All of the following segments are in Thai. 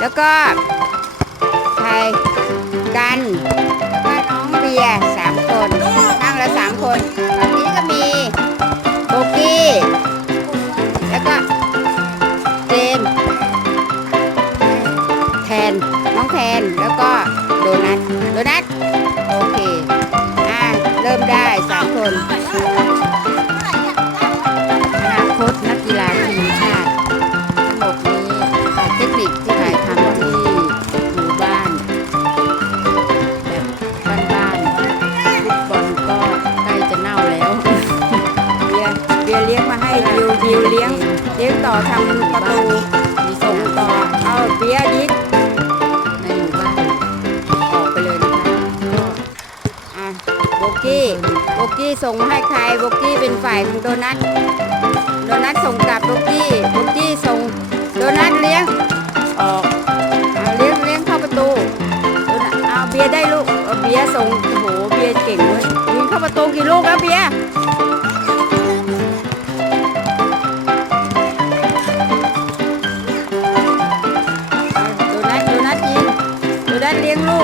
แล้วก็ใครกันแล้วก็น้องเบียร์สามคนนั่งละสามคนฝั่งนี้ก็มีโบกี้แล้วก็เจนแทนน้องแทนแล้วก็โดนัทโดนัทโอเคอ่าเริ่มได้สามคน ทำประตูมีส่งต่อเอาเบียร์ยิในหมู่บ้านออกไปเลยนะคะอะโบกี้โบกี้ส่งมาให้ใครโบกี้เป็นฝ่ายของโดนัทโดนัทส่งกลับโบกี้โบกี้ส่งโดนัทเลี้ยงออกเอาเลี้ยงเลี้ยงเข้าประตูเอาเบียได้ลูกเอาเบียส่งโอ้โหเบียเก่งเว้ยยิงเข้าประตูกี่ลูกแล้วเบีย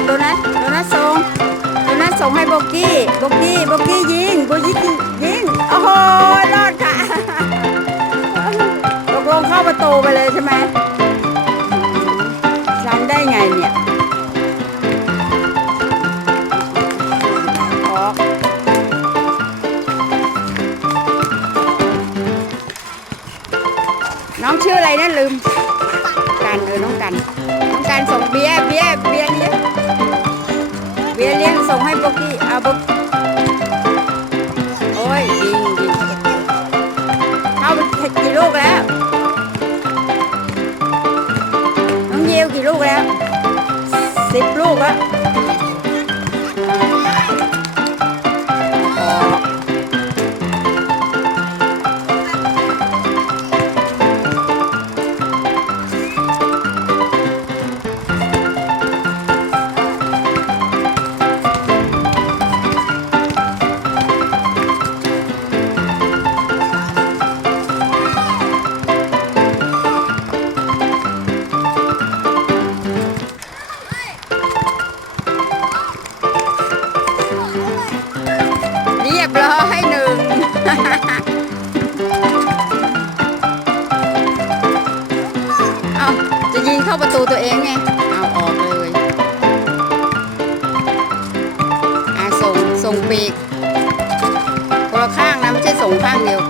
โดนัทโดนัทส่งโดนัทส่งให้โบกี้โบกี้โบกี้ยิงโบกี้ยิงโอ้โหรอดค่ะตกลงเข้าประตูไปเลยใช่ไหมทำได้ไงเนี่ยน้องชื่ออะไรนะลืมกันเออน้องกัน น้องกันส่งเบียร์เบียร์ ลูกแล้ว เข้าประตูตัวเองไงเอาออกเลยอะส่งส่งปีกคนละข้างนะไม่ใช่ส่งข้างเดียว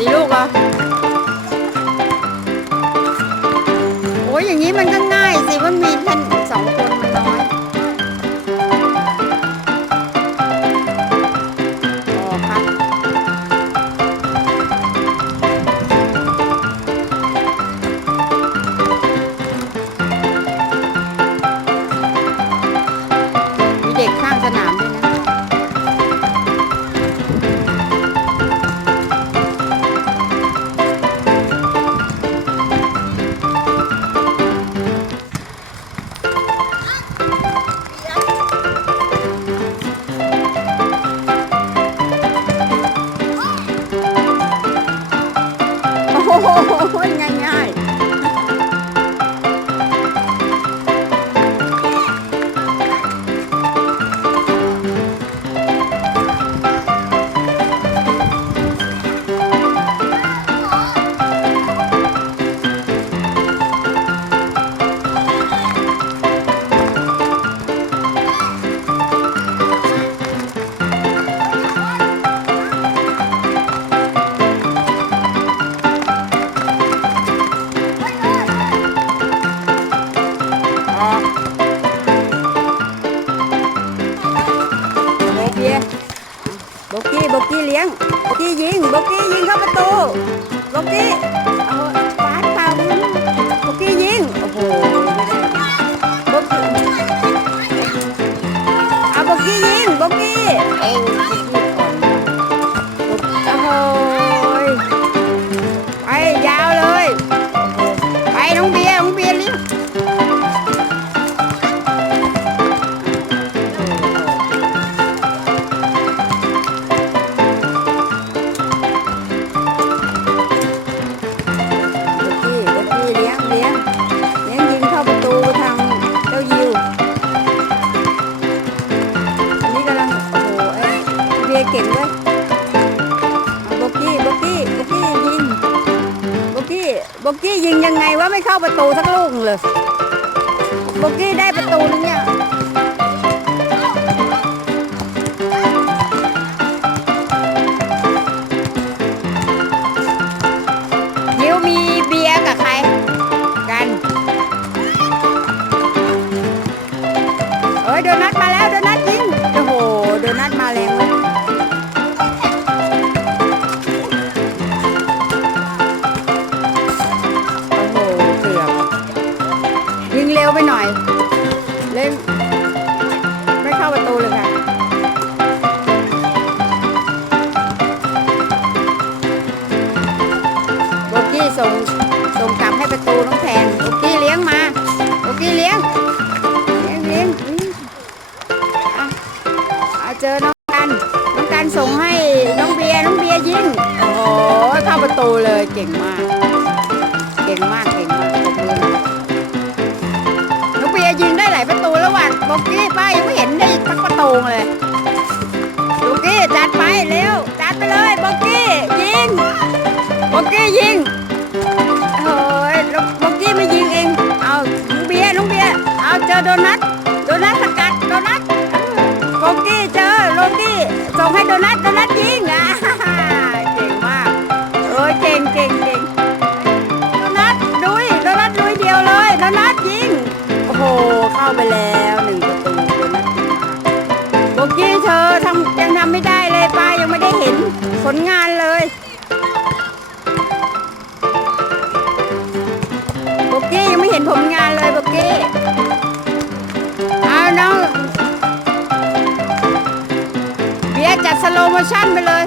สี่ลูกเหรอ โอ้ยอย่างนี้มันก็ง่ายสิมันมีแค่สองคน โบกี้โบกี้เลี้ยงโบกี้ยิงโบกี้ยิงเข้าประตูโบกี้เอา กี้บุกี้ยิงยังไงวะไม่เข้าประตูสักลูกเลยโบกี้ได้ประตูนึงเนี่ยยิวมีเบียร์กับใคร กัน เอ้ยโดนัทมา ส่งส่งกลับให้ประตูน้องแทนโอกี้เลี้ยงมาโอกี้เลี้ยงเลี้ยงเลี้ยงอะเอาเจอน้องกันน้องกันส่งให้น้องเบียร์น้องเบียร์ยิงโอ้โหเข้าประตูเลยเก่งมาก ไปแล้วหนึ่งประตูเก่งมากโบกี้เธอทำยังทำไม่ได้เลยป้ายังไม่ได้เห็นผลงานเลยโบกี้ยังไม่เห็นผลงานเลยโบกี้เอาน้องเบียจัดสโลโมชั่นไปเลย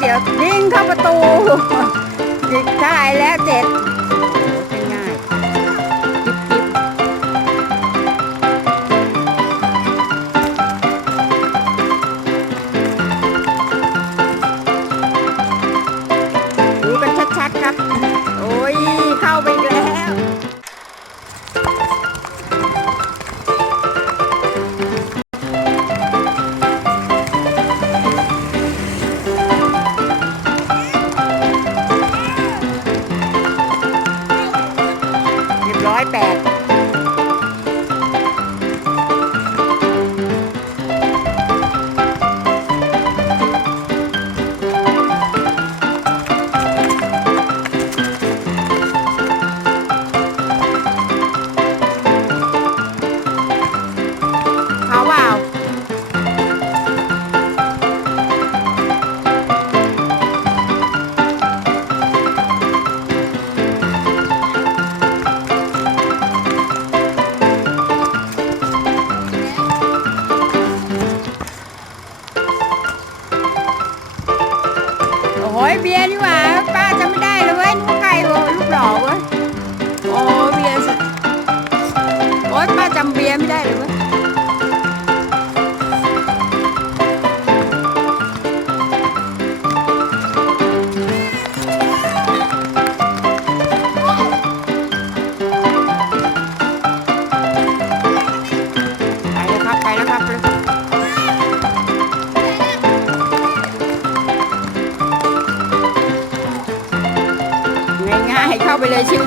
เดี๋ยวยิงเข้าประตูใช่แล้วเจ็ด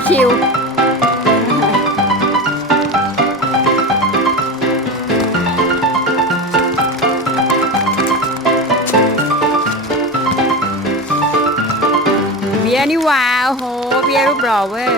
ชิวเบียร์นี่ว้าวโห เบียร์รูปหล่อเว้ย